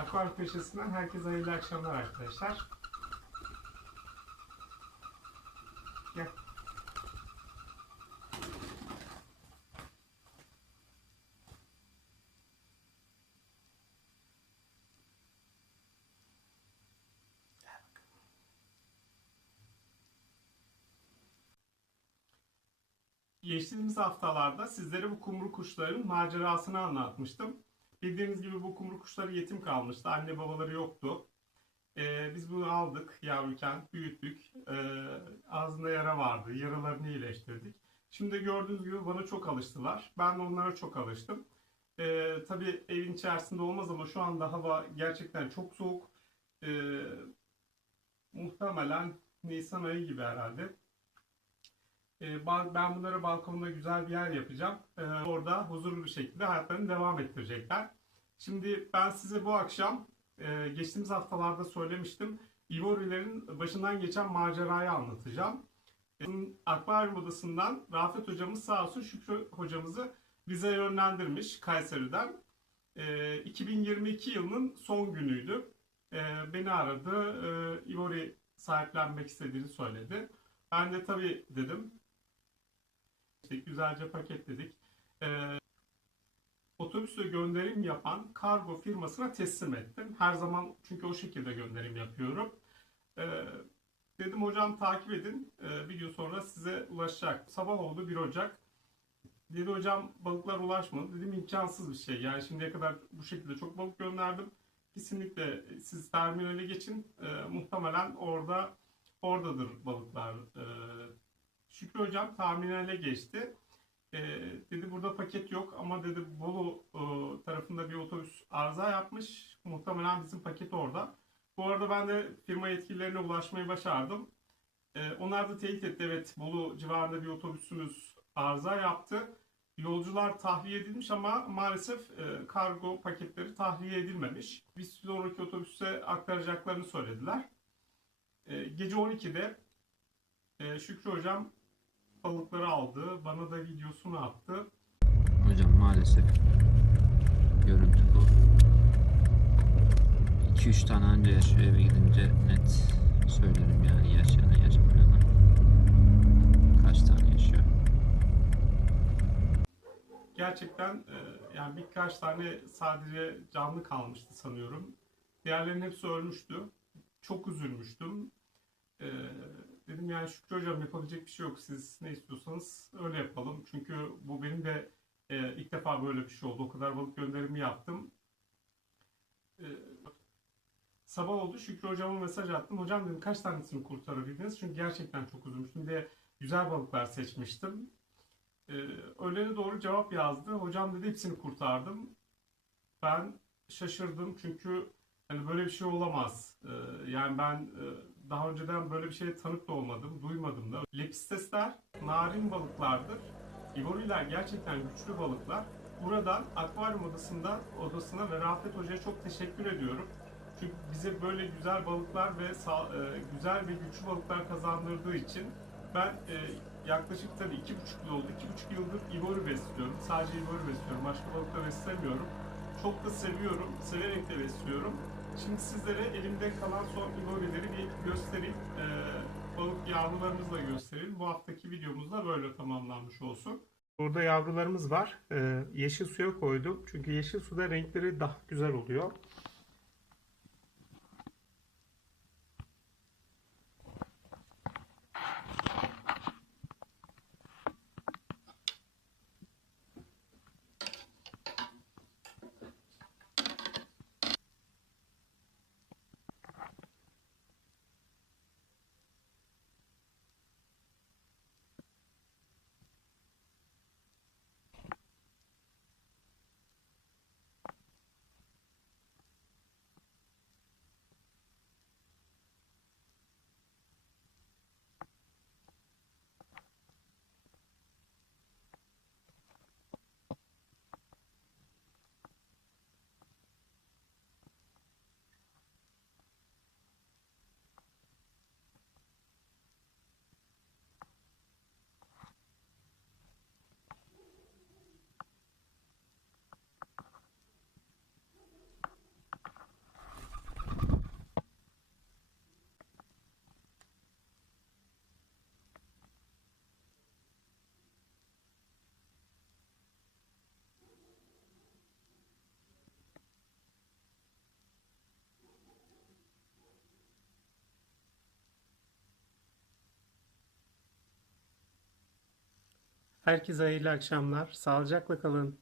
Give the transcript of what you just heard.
Akvaryum köşesinden herkese hayırlı akşamlar arkadaşlar. Gel. Geçtiğimiz haftalarda sizlere bu kumru kuşların macerasını anlatmıştım. Bildiğiniz gibi bu kumru kuşları yetim kalmıştı. Anne babaları yoktu. Ee, biz bunu aldık yavruken, büyüttük. Ee, ağzında yara vardı. Yaralarını iyileştirdik. Şimdi gördüğünüz gibi bana çok alıştılar. Ben de onlara çok alıştım. Ee, tabii evin içerisinde olmaz ama şu anda hava gerçekten çok soğuk. Ee, muhtemelen Nisan ayı gibi herhalde. Ee, ben bunlara balkonda güzel bir yer yapacağım. Ee, orada huzurlu bir şekilde hayatlarını devam ettirecekler. Şimdi ben size bu akşam e, geçtiğimiz haftalarda söylemiştim. Ivorilerin başından geçen macerayı anlatacağım. Ee, Akvaryum odasından Rafet hocamız sağ olsun Şükrü hocamızı bize yönlendirmiş Kayseri'den. Ee, 2022 yılının son günüydü. Ee, beni aradı. Ee, Ivori sahiplenmek istediğini söyledi. Ben de tabii dedim. İşte güzelce paketledik. Otobüsle gönderim yapan kargo firmasına teslim ettim. Her zaman çünkü o şekilde gönderim yapıyorum. Ee, dedim hocam takip edin. Ee, bir gün sonra size ulaşacak. Sabah oldu 1 Ocak. Dedi hocam balıklar ulaşmadı. Dedim imkansız bir şey. Yani şimdiye kadar bu şekilde çok balık gönderdim. Kesinlikle siz terminale geçin. Ee, muhtemelen orada oradadır balıklar. Ee, Şükrü hocam terminale geçti. Ee, dedi burada paket yok ama dedi Bolu e, tarafında bir otobüs arıza yapmış. Muhtemelen bizim paket orada. Bu arada ben de firma yetkililerine ulaşmayı başardım. Ee, onlar da teyit etti. Evet Bolu civarında bir otobüsümüz arıza yaptı. Yolcular tahliye edilmiş ama maalesef e, kargo paketleri tahliye edilmemiş. Bir sonraki otobüse aktaracaklarını söylediler. E, gece 12'de e, Şükrü hocam balıkları aldı. Bana da videosunu attı. Hocam maalesef görüntü bu. 2-3 tane anca yaşıyor eve gidince net söylerim yani yaşayanı yaşamayanı. Kaç tane yaşıyor. Gerçekten e, yani birkaç tane sadece canlı kalmıştı sanıyorum. Diğerlerinin hepsi ölmüştü. Çok üzülmüştüm. E, dedim yani Şükrü hocam yapabilecek bir şey yok. Siz ne istiyorsanız öyle yapalım. Çünkü bu benim de e, ilk defa böyle bir şey oldu. O kadar balık gönderimi yaptım. E, sabah oldu. Şükrü hocama mesaj attım. Hocam dedim kaç tanesini kurtarabildiniz? Çünkü gerçekten çok üzülmüştüm. Bir de güzel balıklar seçmiştim. Ee, öğlene doğru cevap yazdı. Hocam dedi hepsini kurtardım. Ben şaşırdım çünkü hani böyle bir şey olamaz. Ee, yani ben e, daha önceden böyle bir şeye tanık da olmadım, duymadım da. Lepistesler narin balıklardır. İvoriler gerçekten güçlü balıklar. Buradan akvaryum odasında odasına ve Rafet Hoca'ya çok teşekkür ediyorum. Çünkü bize böyle güzel balıklar ve e, güzel ve güçlü balıklar kazandırdığı için ben e, yaklaşık tabii iki buçuk yıl oldu. iki buçuk yıldır ivori besliyorum. Sadece ivori besliyorum. Başka balık beslemiyorum. Çok da seviyorum. Severek de besliyorum. Şimdi sizlere elimde kalan son ivorileri bir göstereyim. E, balık yavrularımızı da göstereyim. Bu haftaki videomuz da böyle tamamlanmış olsun. Burada yavrularımız var. E, yeşil suya koydum. Çünkü yeşil suda renkleri daha güzel oluyor. Herkese hayırlı akşamlar. Sağlıcakla kalın.